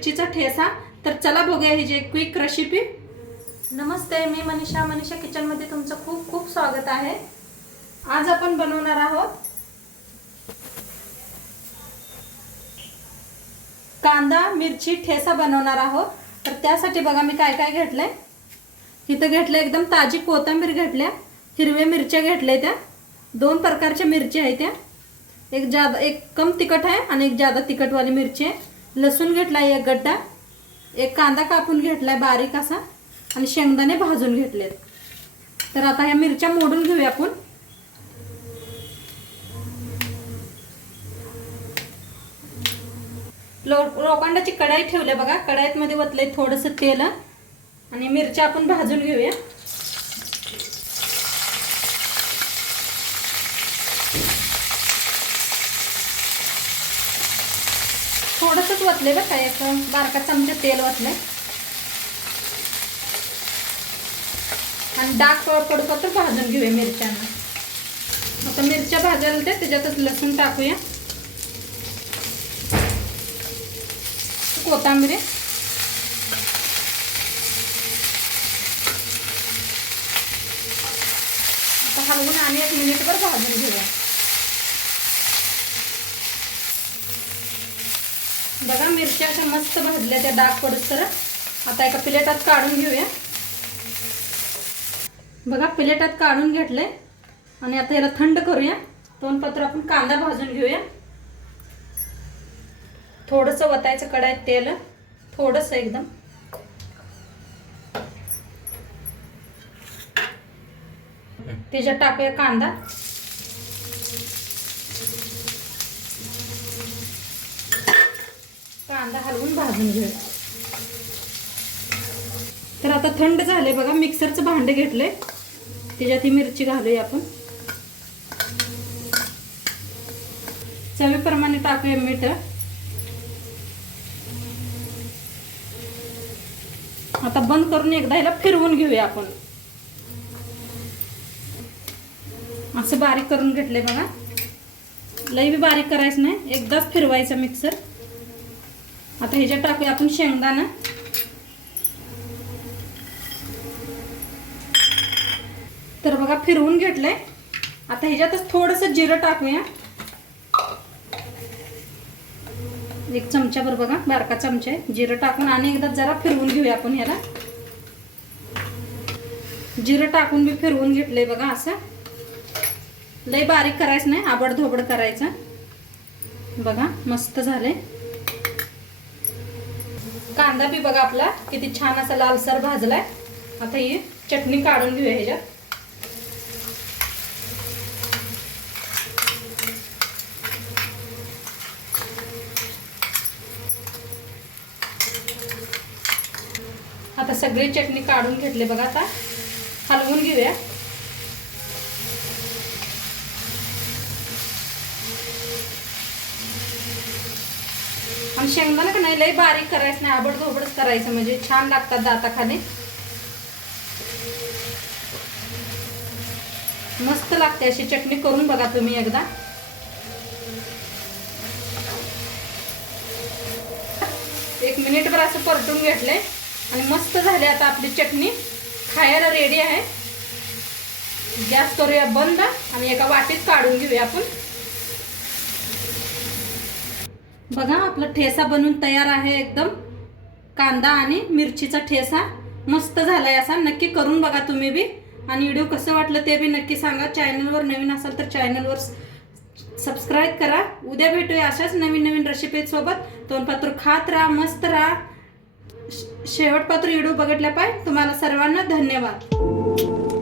मिरचीचा ठेसा. तर चला बघूया ही जी क्विक रेसिपी नमस्ते मी मनीषा. मनीषा किचनमध्ये तुमचं खूप खूप स्वागत आहे. आज आपण बनवणार आहोत कांदा मिरची ठेसा बनवणार आहोत. तर त्यासाठी बघा मी काय काय घेतलंय. इथं घेतलं एकदम ताजी कोथिंबीर घेतल्या हिरव्या मिरच्या घेतल्या त्या. दोन प्रकारच्या मिरची आहे त्या. एक जादा एक कम तिखट आहे आणि एक जादा तिखटवाली मिरची आहे. लसूण घेतलाय एक गड्डा एक कांदा कापून घेतलाय बारीक असा आणि शेंगदाणे भाजून घेतलेत. तर आता ह्या मिरच्या मोडून घेऊया आपण. लो लोखंडाची कढाई ठेवली बघा. कढाईत मध्ये वतलंय थोडंसं तेल आणि मिरच्या आपण भाजून घेऊया. थोडंसंच वतले बरं काय एक बारका चमचा तेल वतले आणि डाग पडतो तर भाजून घेऊया मिरच्यांना. आता मिरच्या भाजायला ते त्याच्यातच लसूण टाकूया. कोथांबरी. आता हलवून आणि एक मिनिटभर भाजून घेऊया. बघा मिरच्या अशा मस्त भाजल्या त्या डाग पडत तर. आता एका प्लेटात काढून घेऊया. बघा प्लेटात काढून घेतलंय. आणि आता याला थंड करूया. दोन पत्र आपण कांदा भाजून घेऊया. थोडंसं वतायचं कढाईत तेल. थोडंसं एकदम. त्याच्यात टाकूया कांदा कांदा हलवून भाजून घेऊया. तर आता थंड झाले बघा मिक्सरचं भांडे घेतले त्याच्यात ही मिरची घालूया आपण. चवीप्रमाणे टाकूया मीठ. आता बंद करून एकदा ह्याला फिरवून घेऊया आपण. असं बारीक करून घेतले बघा. लई बी बारीक करायचं नाही एकदाच फिरवायचं मिक्सर. आता ह्याच्यात टाकूया आपण शेंगदाणा. तर बघा फिरवून घेतलंय. आता ह्याच्यातच थोडंसं जिरं टाकूया. एक चमच्याभर बघा बारका चमचा आहे. जिरं टाकून आणि एकदा जरा फिरवून घेऊया आपण ह्याला. जिरं टाकून मी फिरवून घेतलंय बघा असं. लय बारीक करायचं नाही आबड धोबड करायचं. बघा मस्त झालंय. कांदा बी बघा आपला किती छान असा लालसर भाजलाय. आता ही चटणी काढून घेऊया ह्याच्यात. आता सगळी चटणी काढून घेतली बघा आता. हलवून घेऊया. आणि शेंगदाणा का नाही लय बारीक करायचं नाही आबड धोबडच करायचं म्हणजे छान लागतात दाताखाली. मस्त लागते अशी चटणी करून बघा तुम्ही एकदा. एक मिनिटभर असं परतून घेतलंय. आणि मस्त झाली आता आपली चटणी. खायला रेडी आहे. गॅस करूया बंद आणि एका वाटीत काढून घेऊया आपण. बघा आपला ठेसा बनून तयार आहे एकदम. कांदा आणि मिरचीचा ठेसा मस्त झालाय असा. नक्की करून बघा तुम्ही बी. आणि व्हिडिओ कसं वाटलं ते बी नक्की सांगा. चॅनलवर नवीन असाल तर चॅनलवर सबस्क्राईब करा. उद्या भेटूया अशाच नवीन नवीन रेसिपीसोबत तोंडपात्र खात राहा मस्त राहा. शेवटपात्र व्हिडिओ बघितल्या पाय. तुम्हाला सर्वांना धन्यवाद.